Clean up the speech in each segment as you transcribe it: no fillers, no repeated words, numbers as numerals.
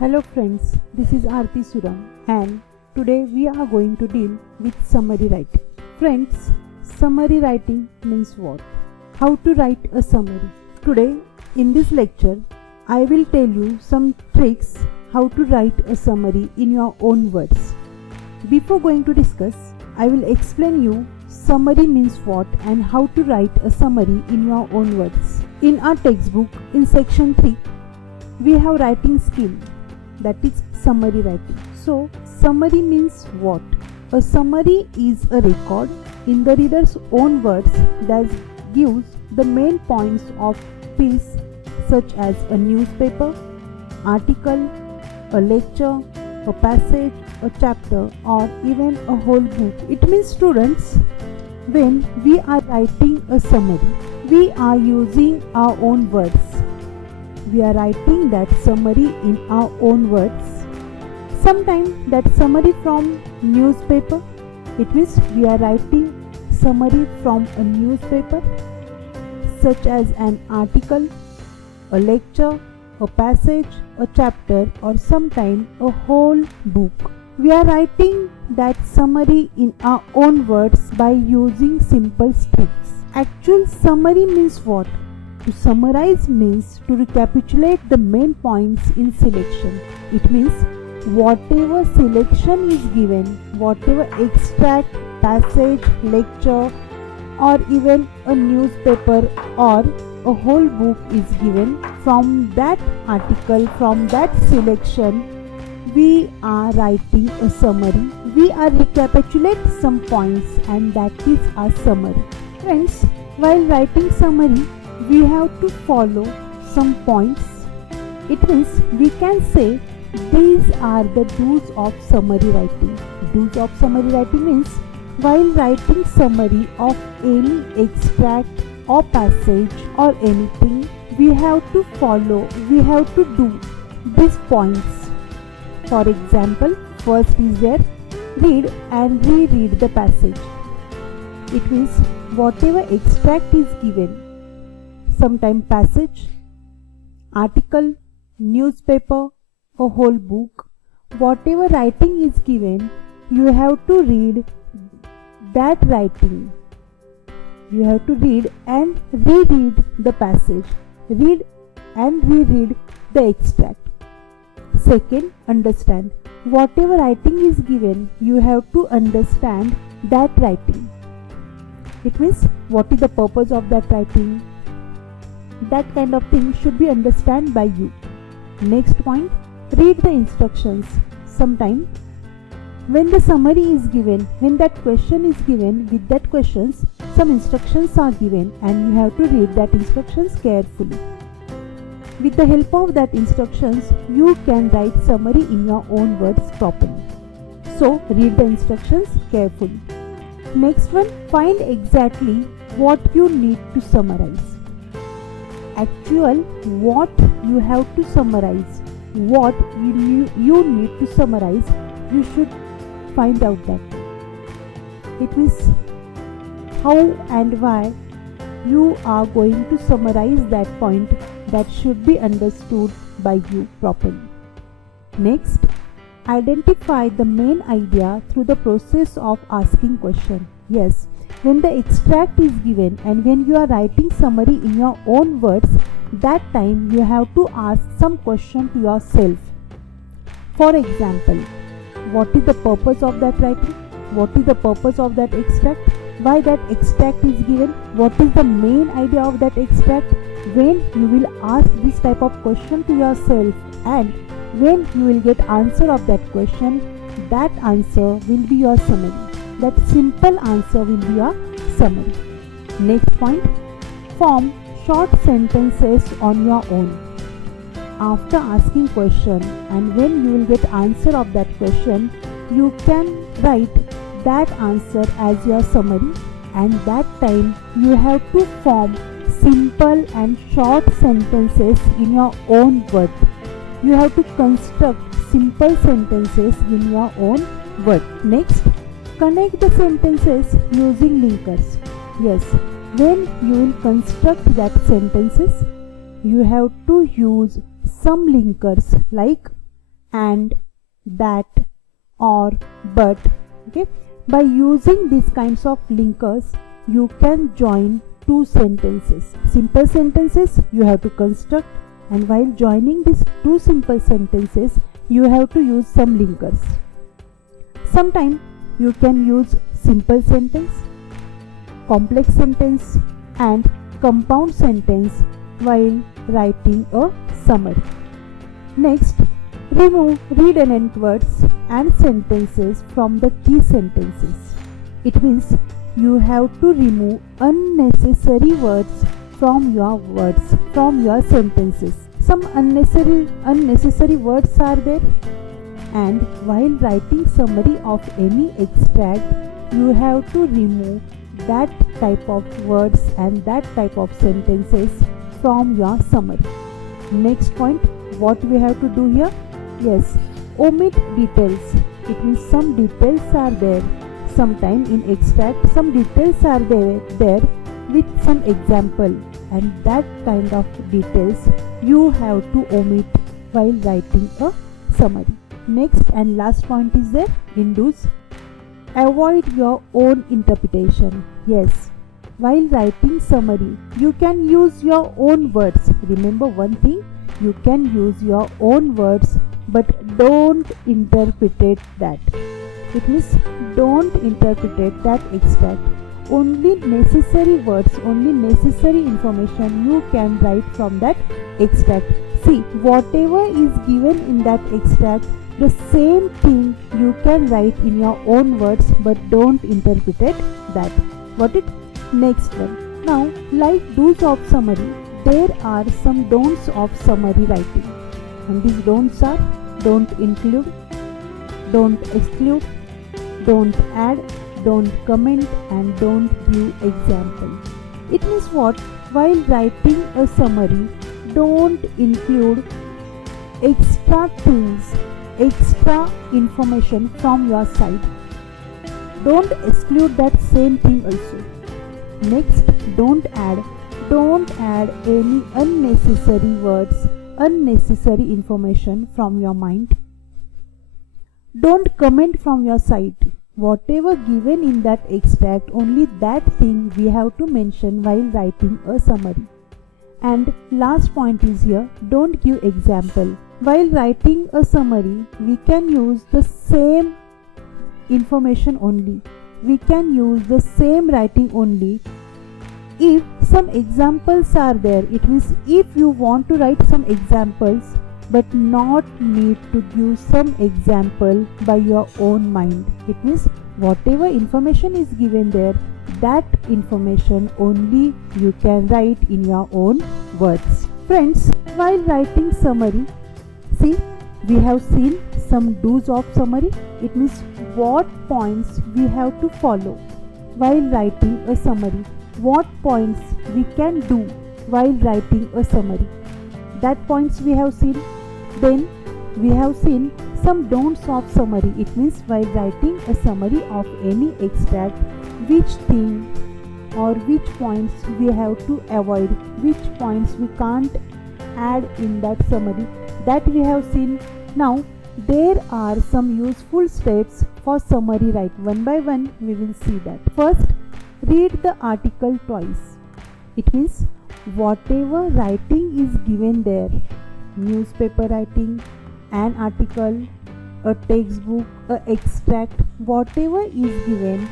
Hello friends, this is Aarti Suram and today we are going to deal with summary writing. Friends, summary writing means what? How to write a summary. Today in this lecture, I will tell you some tricks how to write a summary in your own words. Before going to discuss, I will explain you summary means what and how to write a summary in your own words. In our textbook, in section 3, we have writing skill, that is summary writing. So, summary means what? A summary is a record in the reader's own words that gives the main points of piece such as a newspaper, article, a lecture, a passage, a chapter, or even a whole book. It means, students, when we are writing a summary, we are using our own words. We are writing that summary in our own words. Sometimes that summary from newspaper, it means we are writing summary from a newspaper such as an article, a lecture, a passage, a chapter, or sometimes a whole book. We are writing that summary in our own words by using simple tricks. Actual summary means what? To summarize means to recapitulate the main points in selection. It means whatever selection is given, whatever extract, passage, lecture, or even a newspaper or a whole book is given, from that article, from that selection, we are writing a summary. We are recapitulate some points and that is our summary. Friends, while writing summary, we have to follow some points. It means we can say these are the do's of summary writing. Do's of summary writing means while writing summary of any extract or passage or anything, we have to follow, we have to do these points. For example, first is there, read and reread the passage. It means whatever extract is given, sometime passage, article, newspaper, a whole book, whatever writing is given, you have to read that writing. You have to read and reread the passage, read and reread the extract. Second, understand. Whatever writing is given, you have to understand that writing. It means what is the purpose of that writing. That kind of thing should be understood by you. Next point, read the instructions. Sometimes when the summary is given, when that question is given, with that questions, some instructions are given and you have to read that instructions carefully. With the help of that instructions, you can write summary in your own words properly. So, read the instructions carefully. Next one, find exactly what you need to summarize. Actual, what you have to summarize, what you need to summarize, you should find out that. It means how and why you are going to summarize that point, that should be understood by you properly. Next, identify the main idea through the process of asking question. Yes, when the extract is given and when you are writing summary in your own words, that time you have to ask some question to yourself. For example, what is the purpose of that writing? What is the purpose of that extract? Why that extract is given? What is the main idea of that extract? When you will ask this type of question to yourself and when you will get answer of that question, that answer will be your summary. That simple answer will be your summary. Next point, form short sentences on your own. After asking question and when you will get answer of that question, you can write that answer as your summary, and that time you have to form simple and short sentences in your own words. You have to construct simple sentences in your own words. Next, connect the sentences using linkers. Yes, when you will construct that sentences, you have to use some linkers like and, that, or, but. Okay, by using these kinds of linkers you can join two sentences. Simple sentences you have to construct, and while joining these two simple sentences you have to use some linkers. Sometimes you can use simple sentence, complex sentence and compound sentence while writing a summary. Next, remove redundant words and sentences from the key sentences. It means you have to remove unnecessary words from your sentences. Some unnecessary words are there, and while writing summary of any extract you have to remove that type of words and that type of sentences from your summary. Next point, what we have to do here? Yes, omit details. It means some details are there. Sometimes in extract some details are there with some example, and that kind of details you have to omit while writing a summary. Next and last point is there, induce. Avoid your own interpretation. Yes, while writing summary you can use your own words. Remember one thing, you can use your own words, but don't interpret that. It means don't interpret that extract. Only necessary words, only necessary information you can write from that extract. See, whatever is given in that extract, the same thing you can write in your own words, but don't interpret that. Got it? Next one. Now, like do's of summary, there are some don'ts of summary writing. And these don'ts are: don't include, don't exclude, don't add, don't comment, and don't give example. It means what? While writing a summary, don't include extra things, extra information from your side. Don't exclude that same thing also. Next, don't add any unnecessary words, unnecessary information from your mind. Don't comment from your side. Whatever given in that extract, only that thing we have to mention while writing a summary. And last point is here, don't give example. While writing a summary, we can use the same information only. We can use the same writing only if some examples are there. It means if you want to write some examples but not need to give some example by your own mind. It means whatever information is given there, that information only you can write in your own words. Friends, while writing summary, see, we have seen some do's of summary. It means what points we have to follow while writing a summary, what points we can do while writing a summary. That points we have seen. Then we have seen some don'ts of summary. It means while writing a summary of any extract, which thing or which points we have to avoid, which points we can't add in that summary, that we have seen. Now there are some useful steps for summary write. One by one we will see that. First, read the article twice. It means whatever writing is given there, newspaper writing, an article, a textbook, a extract, whatever is given,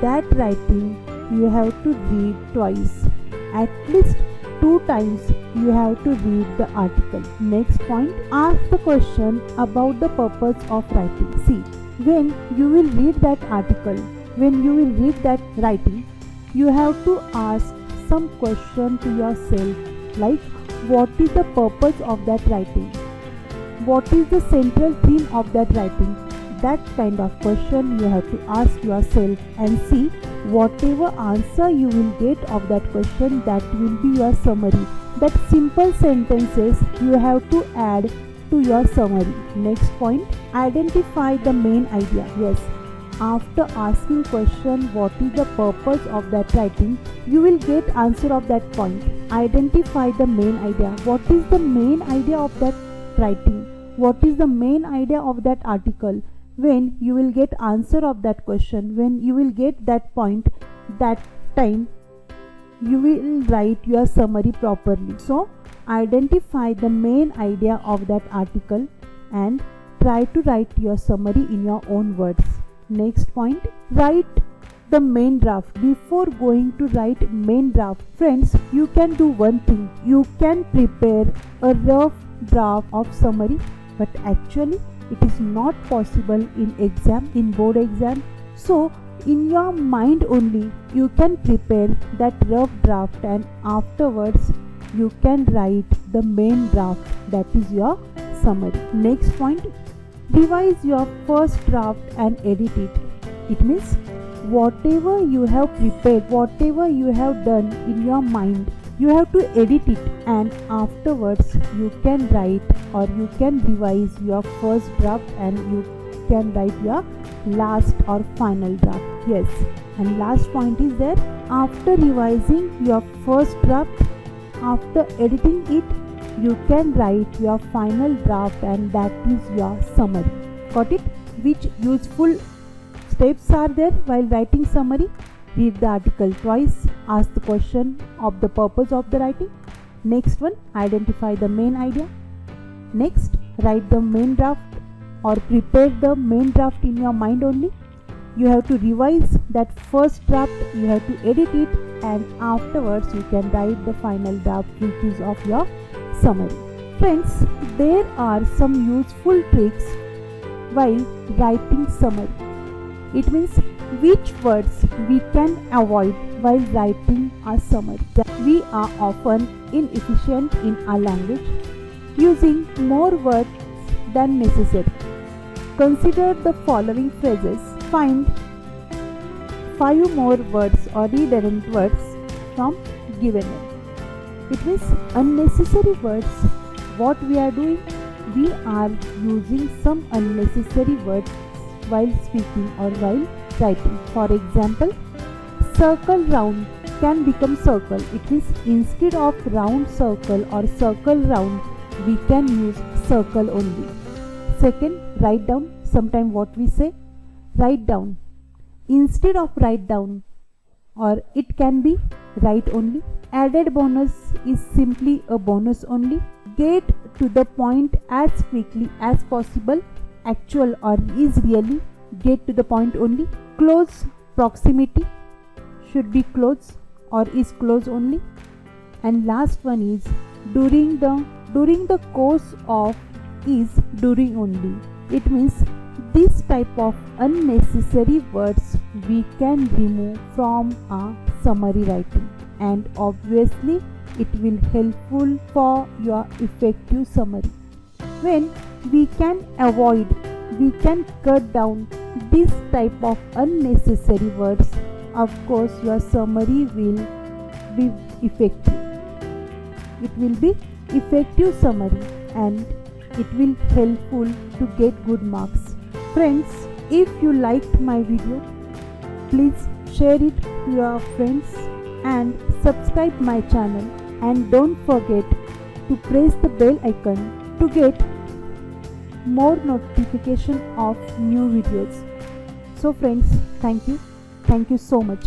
that writing you have to read twice. At least 2 times you have to read the article. Next point, ask the question about the purpose of writing. See, when you will read that article, when you will read that writing, you have to ask some question to yourself, like what is the purpose of that writing? What is the central theme of that writing? That kind of question you have to ask yourself, and see whatever answer you will get of that question, that will be your summary. That simple sentences you have to add to your summary. Next point, identify the main idea. Yes, after asking question what is the purpose of that writing, you will get answer of that point. Identify the main idea. What is the main idea of that writing? what is the main idea of that article. When you will get answer of that question, when you will get that point, that time you will write your summary properly. So identify the main idea of that article and try to write your summary in your own words. Next point, write the main draft. Before going to write main draft, friends, you can do one thing. You can prepare a rough draft of summary, but actually it is not possible in board exam. So in your mind only you can prepare that rough draft, and afterwards you can write the main draft, that is your summary. Next point, revise your first draft and edit it. It means whatever you have prepared, whatever you have done in your mind, you have to edit it, and afterwards you can write or you can revise your first draft and you can write your last or final draft. Yes, and last point is there, after revising your first draft, after editing it, you can write your final draft, and that is your summary. Got it? Which useful steps are there while writing summary? Read the article twice, ask the question of the purpose of the writing. Next one, identify the main idea. Next, write the main draft or prepare the main draft in your mind only. You have to revise that first draft, you have to edit it, and afterwards you can write the final draft, which is of your summary. Friends, there are some useful tricks while writing summary. It means which words we can avoid while writing a summary. We are often inefficient in our language, using more words than necessary. Consider the following phrases. Find 5 more words or redundant words from given one. It means unnecessary words. What we are doing? We are using some unnecessary words while speaking or while writing. For example, circle round can become circle. It means instead of round circle or circle round, we can use circle only. Second, write down. Sometime what we say, write down. Instead of write down, or it can be write only. Added bonus is simply a bonus only. Get to the point as quickly as possible. Actual or is really, get to the point only. Close proximity should be close or is close only. And last one is during the course of is during only. It means this type of unnecessary words we can remove from our summary writing, and obviously it will helpful for your effective summary. When we can avoid, we can cut down this type of unnecessary words, of course your summary will be effective. It will be effective summary and it will helpful to get good marks. Friends, if you liked my video, please share it to your friends and subscribe my channel, and don't forget to press the bell icon to get more notification of new videos. So friends, thank you so much.